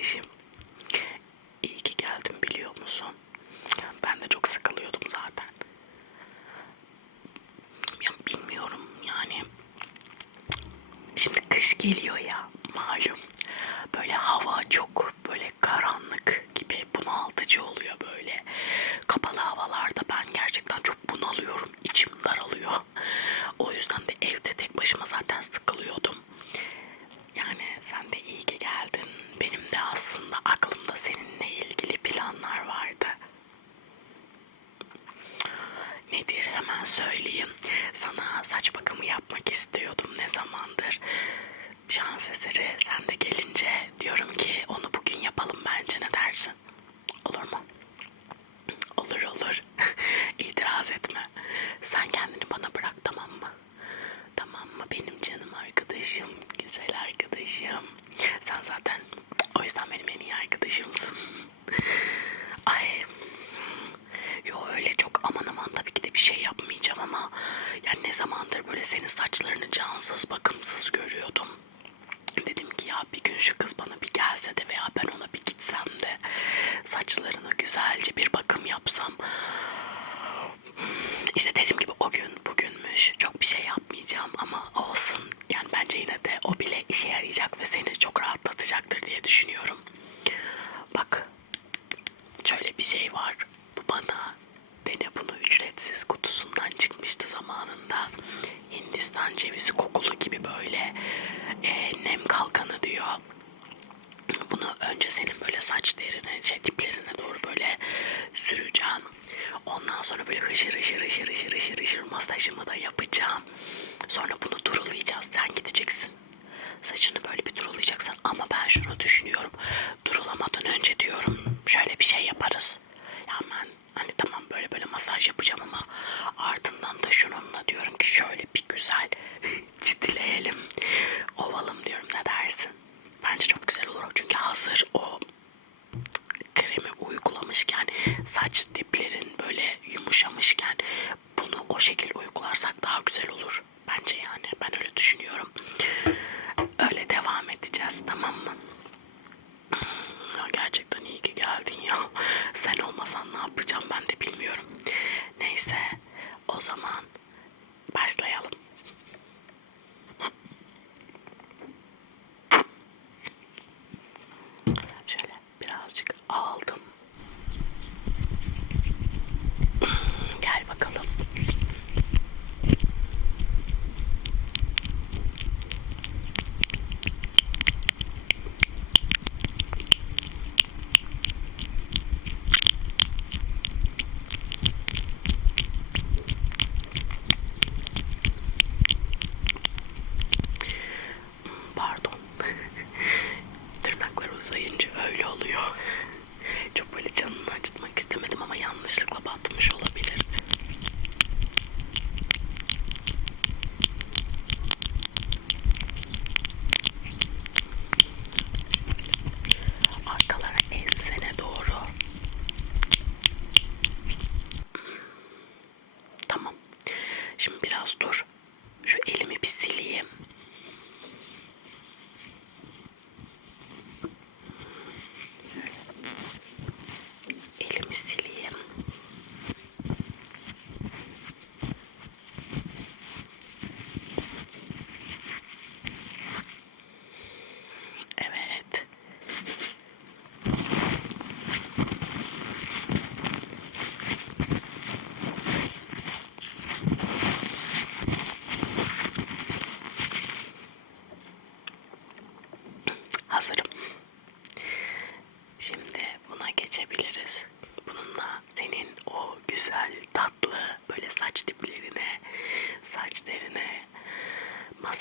arkadaşım. İyi ki geldin biliyor musun? Ben de çok sıkılıyordum zaten. Ya bilmiyorum yani. Şimdi kış geliyor ya malum. Böyle hava çok böyle karanlık gibi bunaltıcı oluyor böyle. Kapalı havalarda ben gerçekten çok bunalıyorum. İçim daralıyor. O yüzden de evde tek başıma zaten sıkılıyordum. Yani sen de iyi ki geldin. Benim de aslında aklımda seninle ilgili planlar vardı. Nedir hemen söyleyeyim. Sana saç bakımı yapmak istiyordum ne zamandır. Şans eseri sen de gelince diyorum ki onu bugün yapalım bence ne dersin? Olur mu? Olur olur. İtiraz etme. Sen kendini bana bırak tamam mı? Tamam mı benim canım arkadaşım, güzel arkadaşım. Sen zaten o yüzden benim en iyi arkadaşımsın. Ay. Yo öyle çok aman aman tabii ki de bir şey yapmayacağım ama yani ne zamandır böyle senin saçlarını cansız bakımsız görüyordum. Dedim ki ya bir gün şu kız bana bir gelse de veya ben ona bir gitsem de saçlarına güzelce bir bakım yapsam. İşte dediğim gibi o gün bugünmüş. Çok bir şey yapmayacağım ama olsun. Yani bence yine de o bile işe yarayacak ve seni çok rahatlatacaktır diye düşünüyorum. Bak şöyle bir şey var. Bu bana dene bunu ücretsiz kutusundan çıkmıştı zamanında. Hindistan cevizi kokulu gibi böyle e, nem kalkanı diyor. Bunu önce senin böyle saç derine, şey diplerine doğru böyle süreceğim. Ondan sonra böyle hışır hışır hışır hışır hışır hışır masajımı da yapacağım. Sonra bunu durulayacağız. Sen gideceksin. Saçını böyle bir durulayacaksın. Ama ben şunu düşünüyorum. Durulamadan önce diyorum şöyle bir şey yaparız. Ya ben hani tamam böyle böyle masaj yapacağım ama ardından da şununla diyorum ki şöyle bir güzel çitileyelim. Ovalım diyorum ne dersin? Bence çok güzel olur. Çünkü hazır o kremi uygulamışken saç diplerin böyle yumuşamışken bunu o şekil uygularsak daha güzel olur. Bence yani ben öyle düşünüyorum. Öyle devam edeceğiz tamam mı? Ya gerçekten iyi ki geldin ya. Sen olmasan ne yapacağım ben de bilmiyorum. Neyse o zaman başlayalım.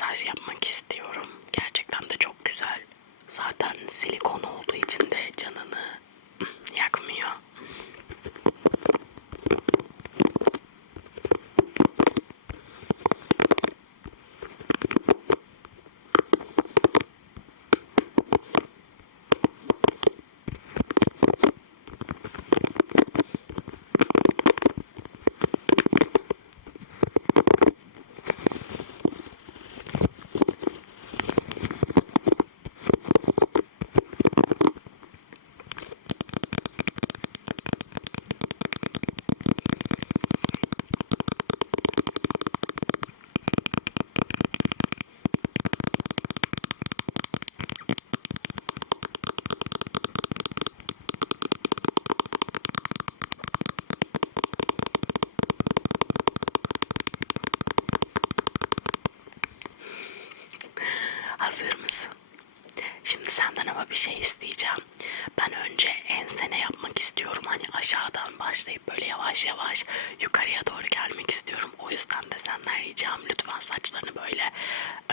Masaj yapmak istiyorum. Gerçekten de çok güzel. Zaten silikon olduğu için de canını yakmıyor. Hazır mısın? Şimdi senden ama bir şey isteyeceğim. Ben önce ensene yapmak istiyorum. Hani aşağıdan başlayıp böyle yavaş yavaş yukarıya doğru gelmek istiyorum. O yüzden de senden ricam lütfen saçlarını böyle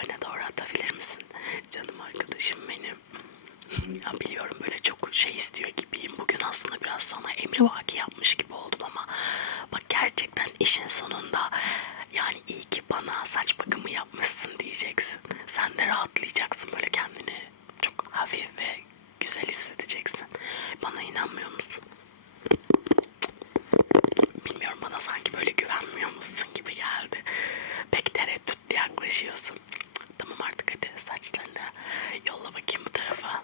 öne doğru atabilir misin? Canım arkadaşım benim. Biliyorum böyle çok şey istiyor gibiyim. Bugün aslında biraz sana emrivaki yapmış gibi oldum ama bak gerçekten işin sonunda yani iyi ki bana saç bakımı yapmışsın diyeceksin. Sen de rahatlayacaksın böyle kendini çok hafif ve güzel hissedeceksin. Bana inanmıyor musun? Bilmiyorum bana sanki böyle güvenmiyor musun gibi geldi. Pek tereddütlü yaklaşıyorsun. Tamam artık hadi saçlarını yolla bakayım bu tarafa.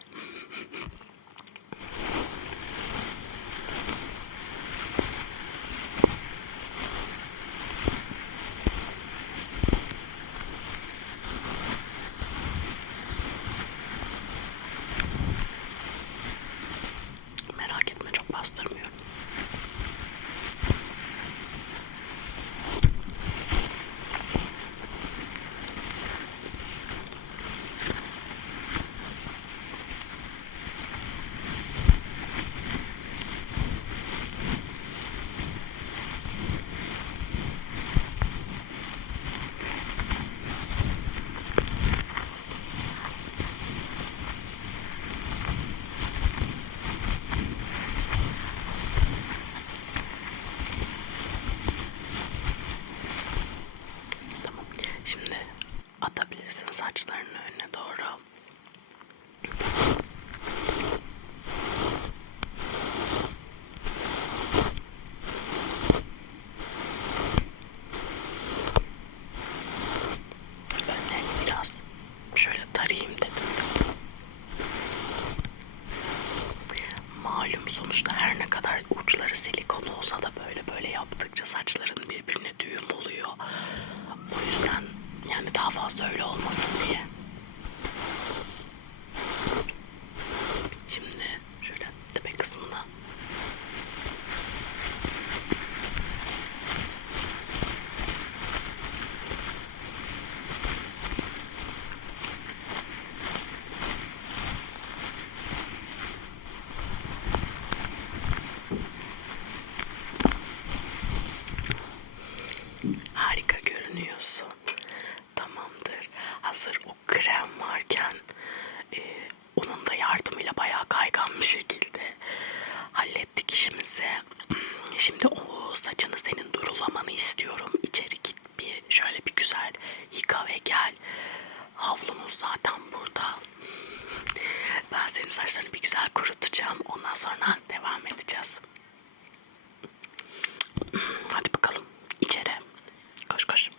Merak etme çok bastırmıyorum. Tamam. Şimdi atabilirsin saçlarını önüne doğru. Önlerini biraz şöyle tarayayım dedim. Malum sonuçta her ne kadar uçları silikon olsa da böyle böyle yaptıkça saçların birbirine düğüm oluyor. O yüzden yani daha fazla öyle olmasın diye. Şimdi şöyle tepe kısmına Harika görünüyorsun. Tamamdır. Hazır o krem varken e, onun da yardımıyla bayağı kaygan bir şekilde hallettik işimizi. Şimdi o saçını senin durulamanı istiyorum. İçeri git bir şöyle bir güzel yıka ve gel. Havlumuz zaten burada. Ben senin saçlarını bir kurutacağım. Ondan sonra devam edeceğiz. Hadi bakalım içeri. Koş koş.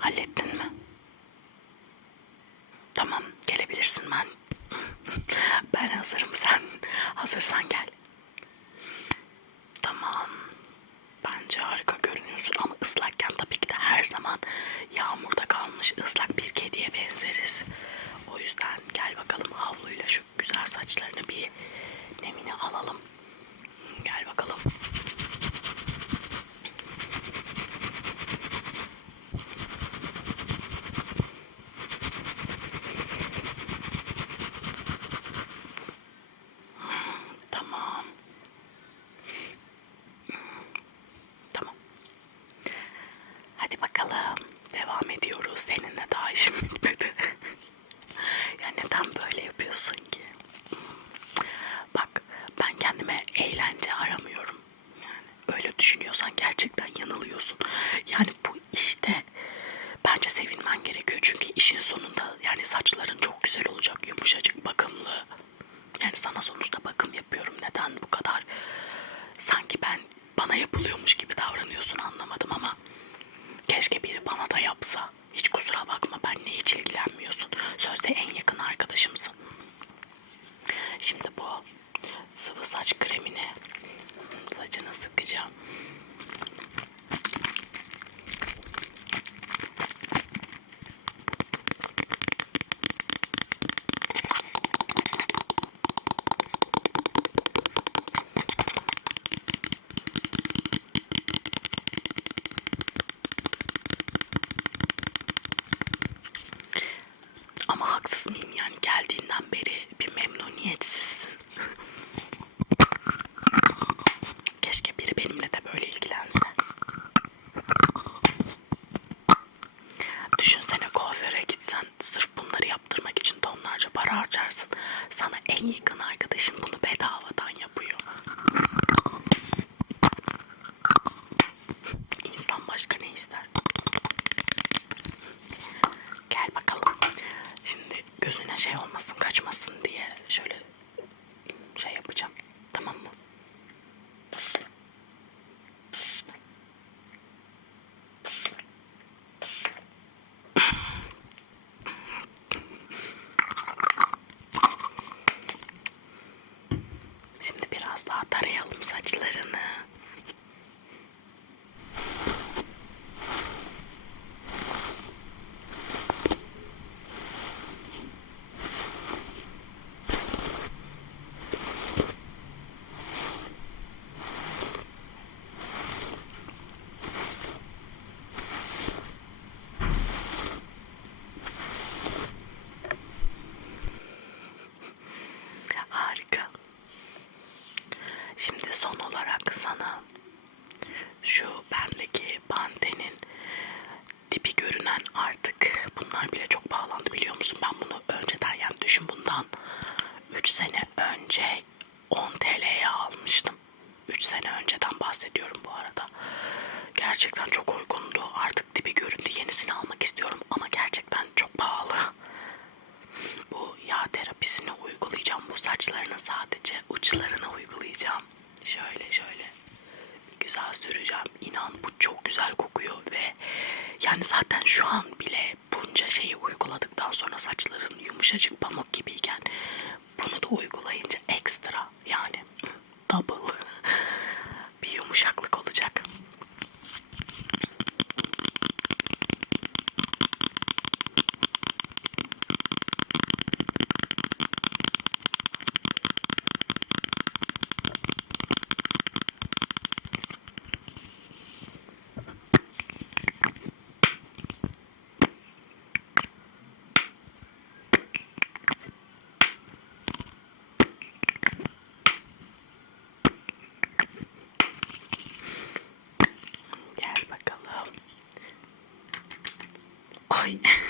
Hallettin mi? Tamam gelebilirsin ben. ben hazırım sen hazırsan gel. Tamam. Bence harika görünüyorsun ama ıslakken tabii ki de zaman yağmurda kalmış ıslak bir kediye benzeriz. O yüzden gel bakalım havluyla şu güzel saçlarını bir nemini alalım. Gel bakalım. Tamam. Tamam. Hadi bakalım. Devam ediyoruz. Seninle daha işim bitmedi. ya neden böyle yapıyorsun ki? Bak ben kendime eğlence aramıyorum. Yani öyle düşünüyorsan gerçekten yanılıyorsun. Yani bu işte bence sevinmen gerekiyor. Çünkü işin sonunda yani saçların çok güzel olacak. Yumuşacık, bakımlı. Yani sana sonuçta bakım yapıyorum. Neden bu kadar sanki ben bana yapılıyormuş gibi davranıyorsun anlamadım ama keşke biri bana da yapsa. Hiç kusura bakma benle hiç ilgilenmiyorsun. Sözde en yakın arkadaşımsın. Şimdi bu sıvı saç kremini saçına sıkacağım. Ister? Artık bunlar bile çok pahalandı biliyor musun? Ben bunu önceden yani düşün bundan 3 sene önce 10 TL'ye almıştım. 3 sene önceden bahsediyorum bu arada. Gerçekten çok uygundu. Artık tipi göründü. Yenisini almak istiyorum ama gerçekten çok pahalı. Bu yağ terapisini uygulayacağım. Bu saçlarına sadece uçlarına uygulayacağım. Şöyle şöyle güzel süreceğim. İnan bu çok güzel kokuyor ve yani zaten şu an bile bunca şeyi uyguladıktan sonra saçların yumuşacık pamuk gibiyken bunu da uygulayınca ekstra yani double bir yumuşaklık olacak. Yeah.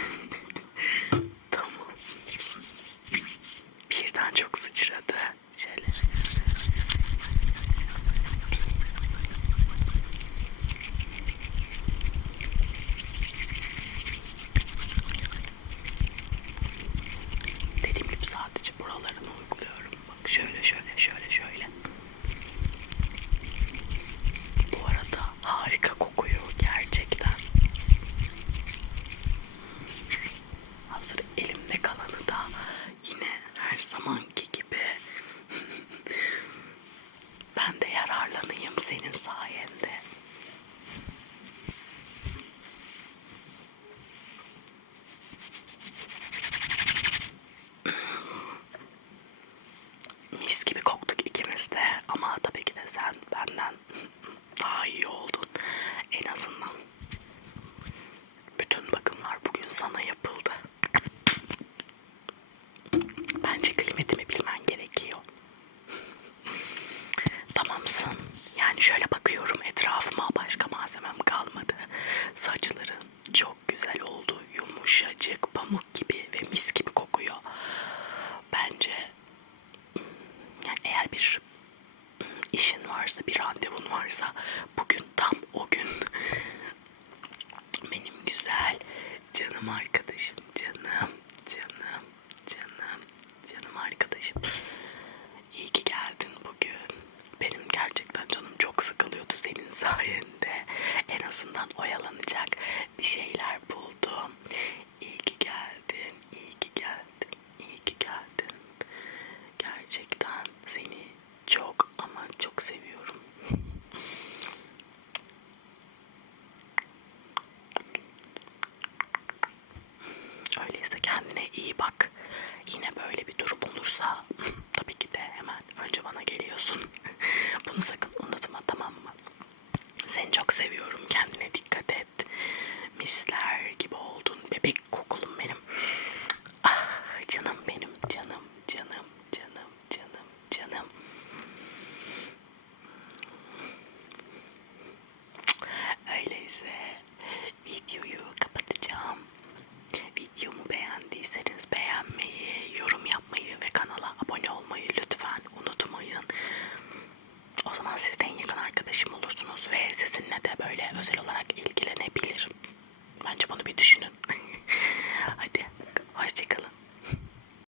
mis gibi kokuyor. Bence yani eğer bir işin varsa, bir randevun varsa bugün tam o gün benim güzel canım arkadaşım, canım, canım, canım, canım arkadaşım. İyi ki geldin bugün. Benim gerçekten canım çok sıkılıyordu senin sayende. En azından oyalanacak bir şeyler buldum.